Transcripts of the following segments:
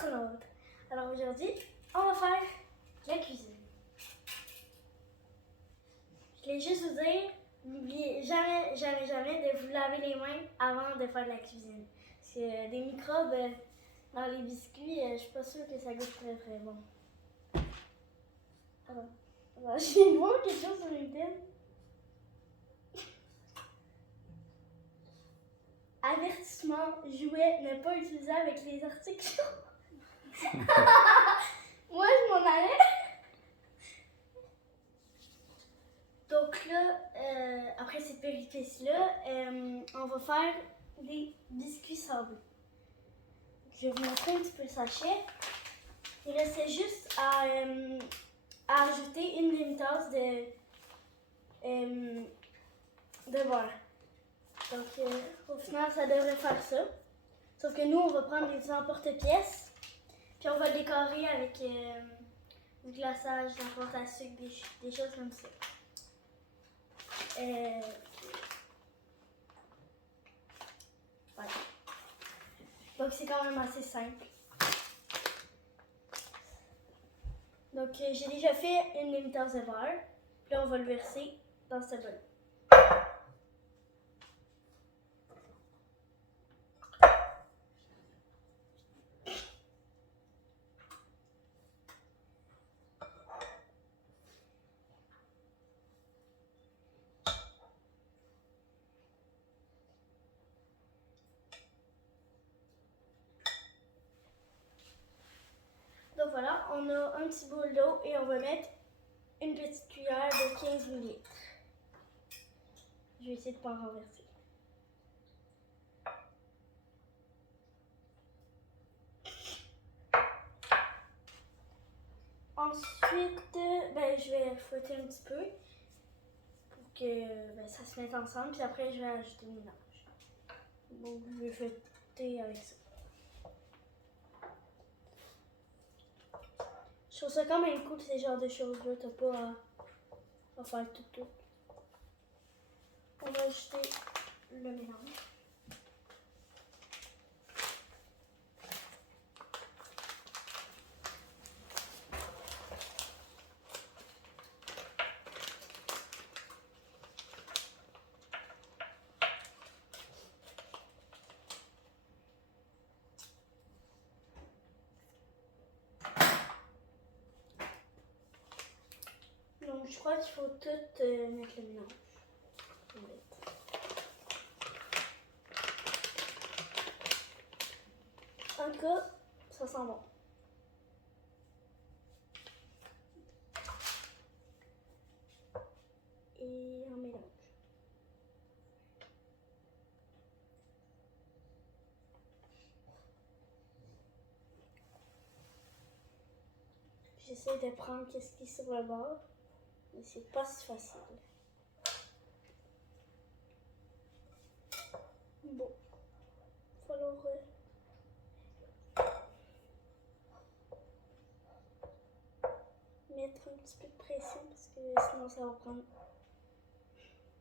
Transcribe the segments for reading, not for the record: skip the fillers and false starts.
astronaute. Alors aujourd'hui, on va faire la cuisine. Je voulais juste vous dire, n'oubliez jamais, jamais, jamais de vous laver les mains avant de faire de la cuisine. Parce que des microbes dans les biscuits, je suis pas sûre que ça goûte très très bon. Alors j'ai voir quelque chose sur LinkedIn. Avertissement, jouet, ne pas utiliser avec les articles. Moi, je m'en allais. Donc là, après cette péripétie-là, on va faire des biscuits sablés. Je vais vous montrer un petit peu le sachet. Il restait juste à ajouter une demi-tasse de beurre. Donc au final, ça devrait faire ça. Sauf que nous, on va prendre des emporte-pièces. Puis on va le décorer avec du glaçage, de la pâte à sucre, des choses comme ça. Voilà. Donc c'est quand même assez simple. Donc j'ai déjà fait une demi-tasse de beurre. Puis là, on va le verser dans ce bol. Donc voilà, on a un petit bol d'eau et on va mettre une petite cuillère de 15 ml. Je vais essayer de ne pas en renverser. Ensuite, je vais fouetter un petit peu pour que ça se mette ensemble. Puis après, je vais ajouter le mélange. Donc, je vais fouetter avec ça. Je trouve ça quand même cool, ces genres de choses-là. T'as pas à faire tout. On va ajouter le mélange. Donc, je crois qu'il faut tout mettre le mélange. En tout cas, ça sent bon. Et on mélange. J'essaie de prendre ce qui est sur le bord, mais c'est pas si facile. Bon, il va falloir mettre un petit peu de pression parce que sinon ça va prendre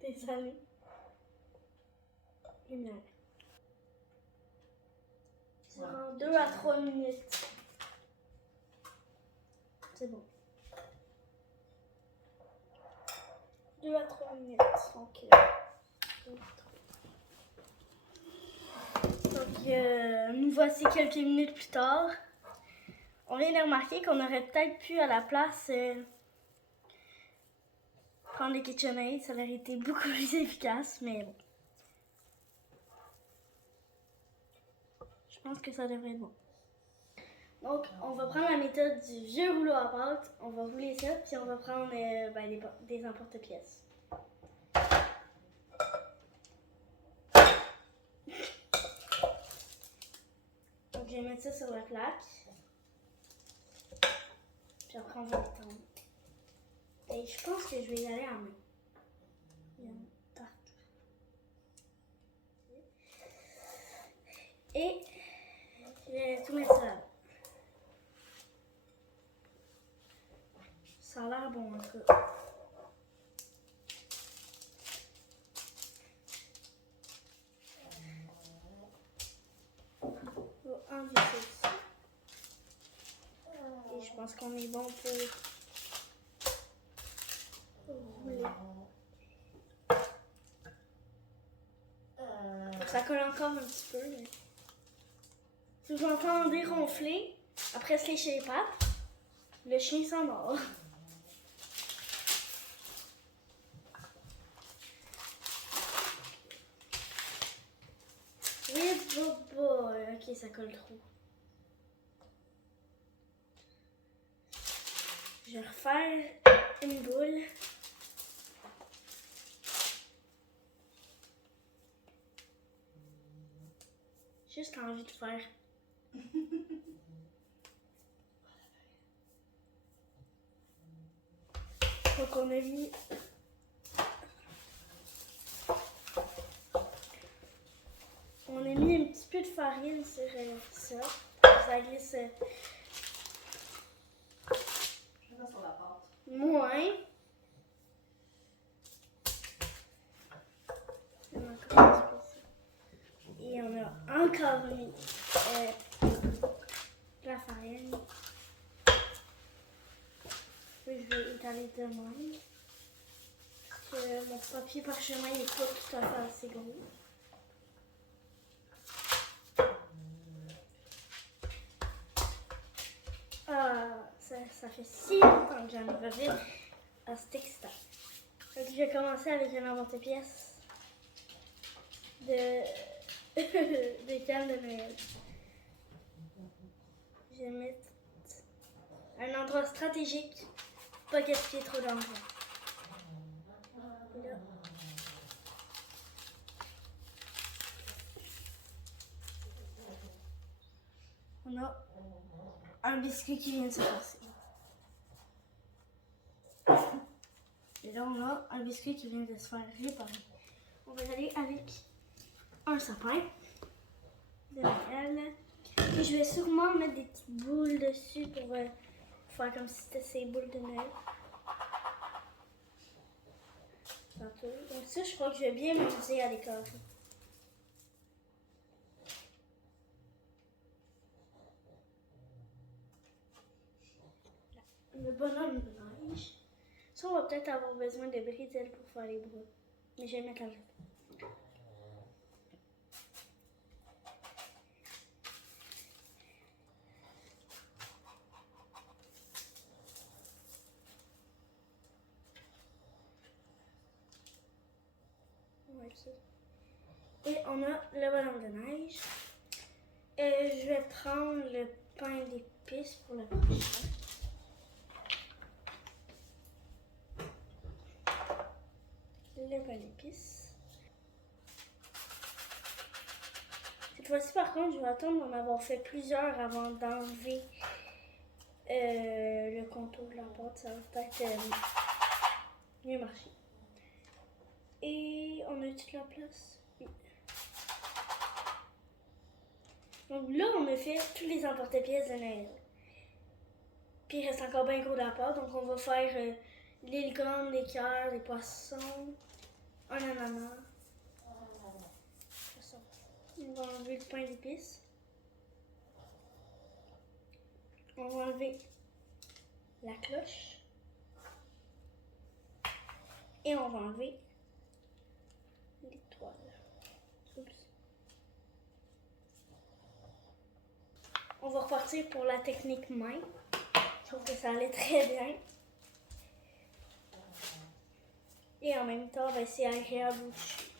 des années. Lumière. Durant 2 à 3 minutes. C'est bon. 2 à 3 minutes. Donc, nous voici quelques minutes plus tard. On vient de remarquer qu'on aurait peut-être pu à la place prendre des KitchenAid. Ça aurait été beaucoup plus efficace, mais bon. Je pense que ça devrait être bon. Donc, on va prendre la méthode du vieux rouleau à pâte. On va rouler ça, puis on va prendre des emporte-pièces. Donc, je vais mettre ça sur la plaque. Puis après, on va l'étendre. Et je pense que je vais y aller en main. Il y en a partout. Et je vais tout mettre ça là. Ça a l'air bon en tout cas. On va enlever ça ici. pense qu'on est bon pour rouler. Ça colle encore un petit peu. Mais... Si vous entendez ronfler, après se lécher les pattes, le chien s'endort. Oui, bobo. Ok, ça colle trop. Je vais refaire une boule. Juste envie de faire. Donc on a mis un petit peu de farine sur ça. Ça glisse Je vais sur la pâte. moins. Et on a encore mis la farine. Puis je vais étaler de même. Parce que mon papier parchemin n'est pas tout à fait assez gros. Ça fait si longtemps que j'en ai pas fait. Ah, c'est excitant. Donc je vais commencer avec un inventaire-pièce de cannes de Noël. Je vais mettre un endroit stratégique, pas gaspiller trop d'endroits. Là. On a un biscuit qui vient de se passer. Et là, on a un biscuit qui vient de se faire réparer. On va y aller avec un sapin de Noël. Et je vais sûrement mettre des petites boules dessus pour faire comme si c'était ces boules de Noël. Donc ça, je crois que je vais bien m'amuser à décorer. Le bonhomme de neige. Ça, on va peut-être avoir besoin de bretelles pour faire les bras. Mais je vais mettre en jeu. Et on a le bonhomme de neige. Je vais prendre le pain d'épices pour le prochain. Le pain d'épices. Cette fois-ci, par contre, je vais attendre d'en avoir fait plusieurs avant d'enlever le contour de la pâte. Ça va peut-être mieux marcher. Et on a toute la place. Oui. Donc là, on a fait tous les emporte-pièces de Noël. Puis il reste encore bien gros dans la pâte. Donc on va faire les licornes, les cœurs, les poissons, un ananas. On va enlever le pain d'épices. On va enlever la cloche. Et on va enlever l'étoile. Oups. On va repartir pour la technique main. Je trouve que ça allait très bien. Et en même temps, ben, c'est agréable au toucher.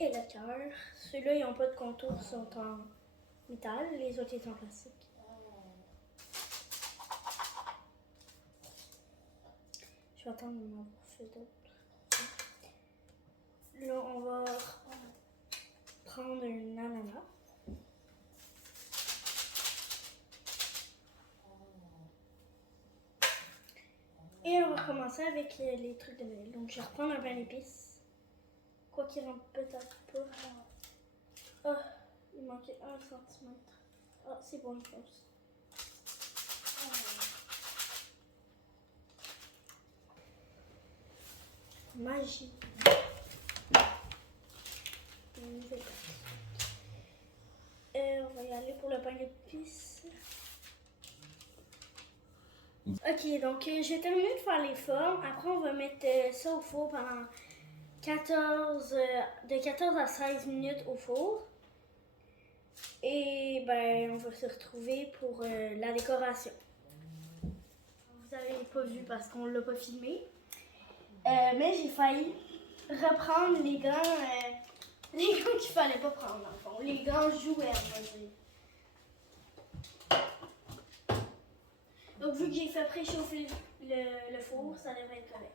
Et le cœur. Ceux-là, ils n'ont pas de contour, ils sont en métal. Les autres, ils sont en plastique. Je vais attendre d'en avoir fait d'autres. Là, on va prendre un ananas. Et on va commencer avec les trucs de Noël. Donc, je vais reprendre un pain d'épices. Quoi qu'il rentre peut-être pas. Ah, il manquait 1 cm. Ah, c'est bon, je pense. magie. Une nouvelle partie. On va y aller pour le pain d'épices. Ok, donc j'ai terminé de faire les formes. Après, on va mettre ça au four pendant de 14 à 16 minutes au four. Et ben, on va se retrouver pour la décoration. Vous n'avez pas vu parce qu'on ne l'a pas filmé. Mais j'ai failli reprendre les gants qu'il ne fallait pas prendre, dans le fond. Les gants jouets, on va dire. Donc, vu que j'ai fait préchauffer le four, ça devrait être correct.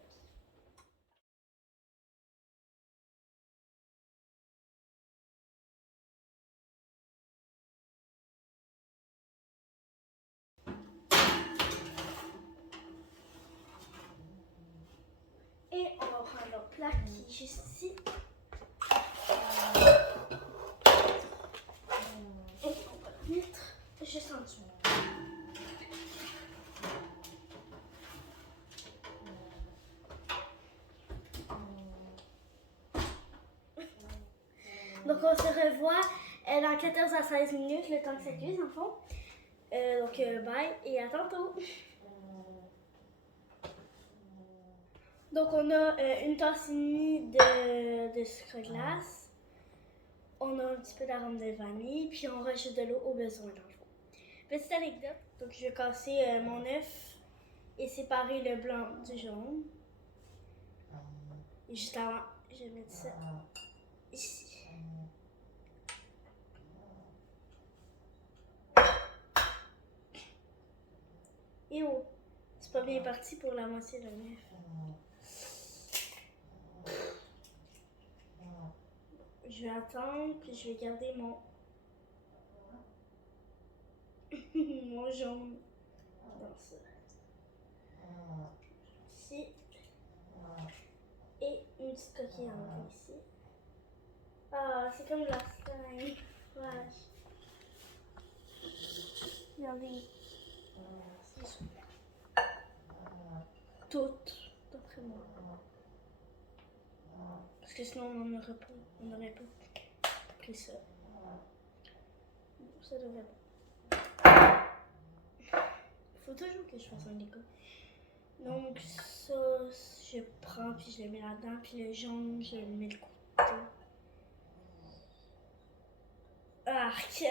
Et on va prendre notre plaque qui est juste ici. Et on va la mettre juste en dessous. Donc on se revoit dans 14 à 16 minutes, le temps que ça cuise en fond. Donc bye et à tantôt. Donc on a une tasse et demie de sucre glace. On a un petit peu d'arôme de vanille, puis on rajoute de l'eau au besoin dans le fond. Petite anecdote, donc je vais casser mon œuf et séparer le blanc du jaune. Et juste avant, je vais mettre ça ici. Et oh, c'est pas bien parti pour la moitié de l'œuf. Je vais attendre, puis je vais garder mon mon jaune dans ça. Ici. Et une petite coquille en bas ici. Ah, c'est comme la slime. Wesh. Regardez. C'est super. Toutes, d'après moi. Parce que sinon on n'aurait pas pris ça. Ça devrait pas. Faut toujours que je fasse un déco. Donc ça, je prends puis je le mets là-dedans. Puis le jaune, je le mets le couteau. Arc!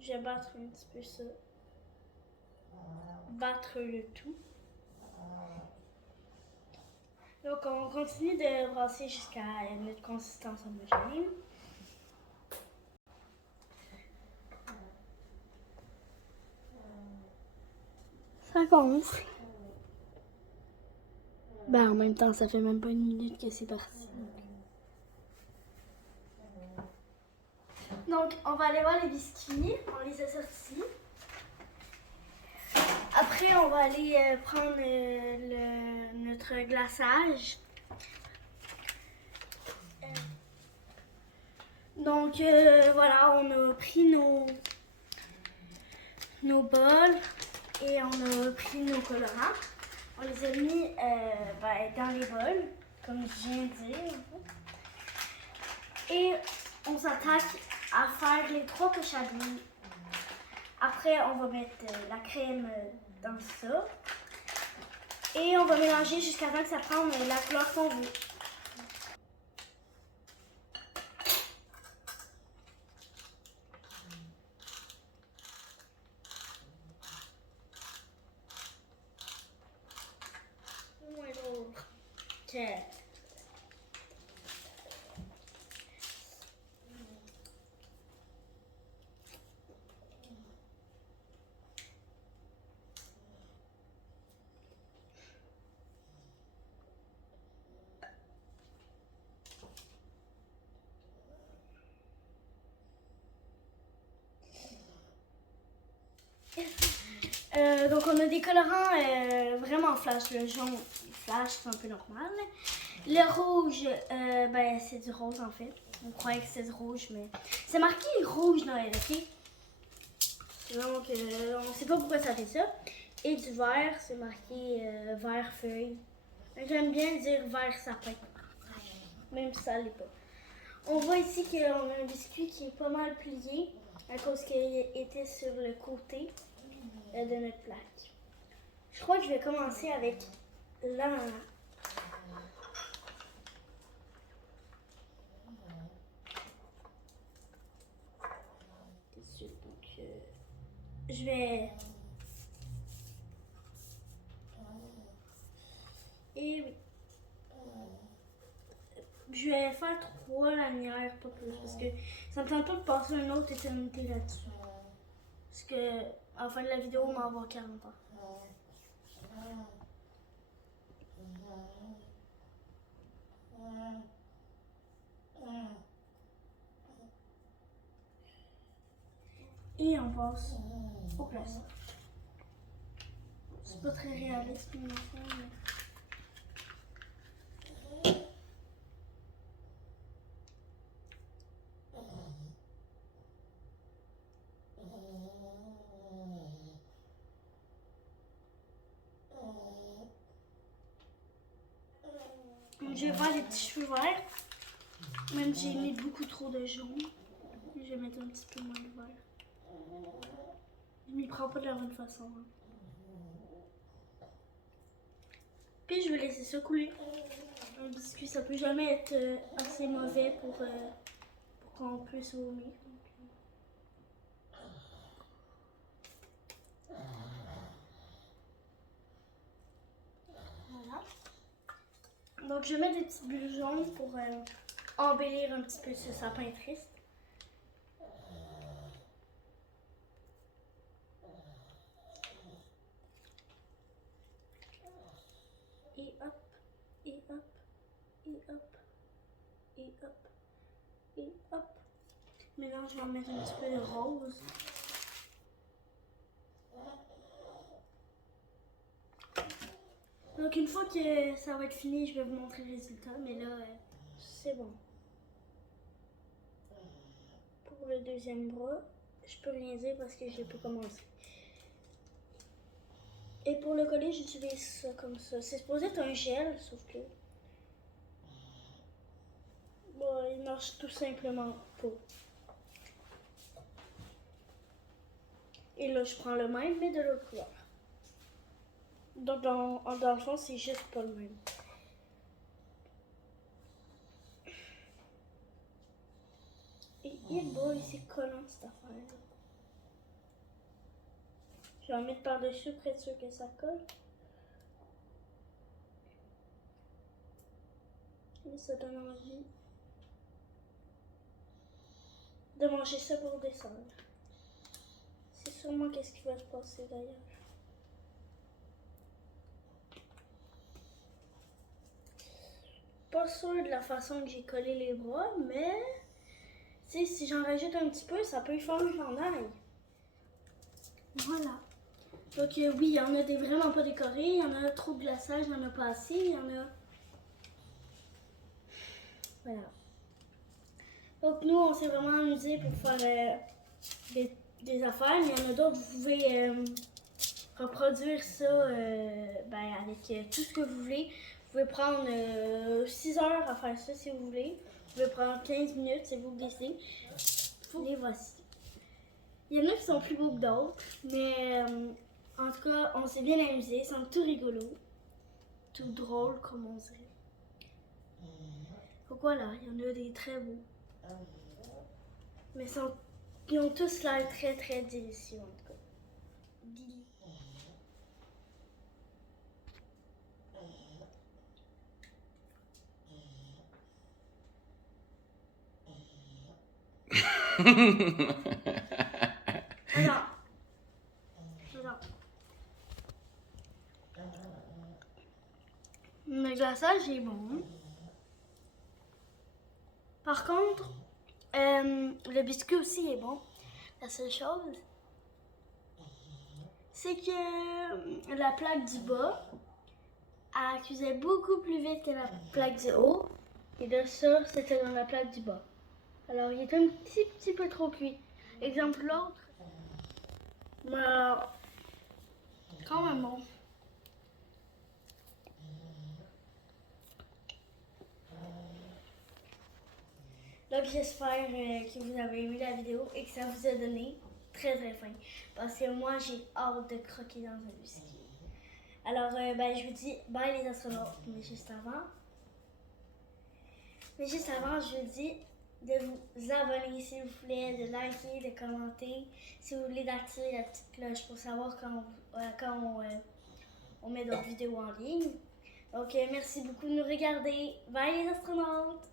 Je vais battre un petit peu ça. Battre le tout. Donc on continue de brasser jusqu'à notre consistance homogène. Ça gonfle. Ben en même temps, ça fait même pas une minute que c'est parti. Donc on va aller voir les biscuits. On les a sortis. Après, on va aller prendre notre glaçage. Donc voilà, on a pris nos bols et on a pris nos colorants. On les a mis dans les bols, comme je viens de dire. Et on s'attaque à faire les 3 poches à billes. Après, on va mettre la crème dans ça. Et on va mélanger jusqu'à temps que ça prenne la couleur qu'on veut. Okay. Donc on a des colorants vraiment flash. Le jaune flash, c'est un peu normal. Le rouge, c'est du rose en fait. On croyait que c'était du rouge, mais c'est marqué rouge Noël, ok? Donc on sait pas pourquoi ça fait ça. Et du vert, c'est marqué vert feuille. J'aime bien dire vert sapin, même si ça l'est pas. On voit ici qu'on a un biscuit qui est pas mal plié à cause qu'il était sur le côté de notre plaque. Je crois que je vais commencer avec l'ananas. Donc, je vais... Et oui. Je vais faire 3 lanières, pas plus, parce que ça me tente pas de passer une autre éternité là-dessus. Parce que, à la fin de la vidéo, on va avoir 40 ans. Et on passe au glaçage. C'est pas très réaliste, mais je vais faire les petits cheveux verts. Même si j'ai mis beaucoup trop de jaune. Je vais mettre un petit peu moins de vert. Je m'y prends pas de la bonne façon. Hein. Puis je vais laisser ça couler. Un biscuit, ça peut jamais être assez mauvais pour qu'on puisse vomir. Voilà. Donc je mets des petites bulles jaunes pour embellir un petit peu ce sapin triste. Et hop, et hop, et hop, et hop, et hop. Maintenant je vais en mettre un petit peu de rose. Donc une fois que ça va être fini, je vais vous montrer le résultat. Mais là, c'est bon. Pour le deuxième bras, je peux rien dire parce que j'ai pas commencé. Et pour le collier, j'utilise ça comme ça. C'est supposé être un gel, sauf que... Bon, il marche tout simplement pas. Et là, je prends le même, mais de l'autre couleur. Donc, dans le fond, c'est juste pas le même. Et bon, c'est collant cette affaire. Je vais en mettre par-dessus pour être sûr que ça colle. Et ça donne envie de manger ça pour descendre. C'est sûrement qu'est-ce qui va se passer d'ailleurs. Pas sûr de la façon que j'ai collé les bras, mais si j'en rajoute un petit peu, ça peut y faire un chandail. Voilà. Donc oui, il y en a des vraiment pas décorés, il y en a trop de glaçage, il y en a pas assez, il y en a... Voilà. Donc nous, on s'est vraiment amusé pour faire des affaires, mais il y en a d'autres, vous pouvez reproduire ça avec tout ce que vous voulez. Vous pouvez prendre 6 heures à faire ça si vous voulez. Vous pouvez prendre 15 minutes si vous décidez. Les voici. Il y en a qui sont plus beaux que d'autres, mais en tout cas, on s'est bien amusé. Ils sont tout rigolos, tout drôles comme on dirait. Donc voilà, il y en a des très beaux. Mais ils ont tous l'air très très délicieux en tout cas. Alors. Le glaçage est bon. Par contre, le biscuit aussi est bon. La seule chose, c'est que la plaque du bas, elle cuisait beaucoup plus vite que la plaque du haut. Et de ça, c'était dans la plaque du bas. Alors, il est un petit peu trop cuit. Exemple, l'autre, mais quand même bon. Donc j'espère que vous avez aimé la vidéo et que ça vous a donné très très faim. Parce que moi j'ai hâte de croquer dans un whisky. Alors je vous dis bye les astronautes, mais juste avant, je vous dis de vous abonner s'il vous plaît, de liker, de commenter, si vous voulez d'activer la petite cloche pour savoir quand on met d'autres vidéos en ligne. Donc merci beaucoup de nous regarder. Bye les astronautes!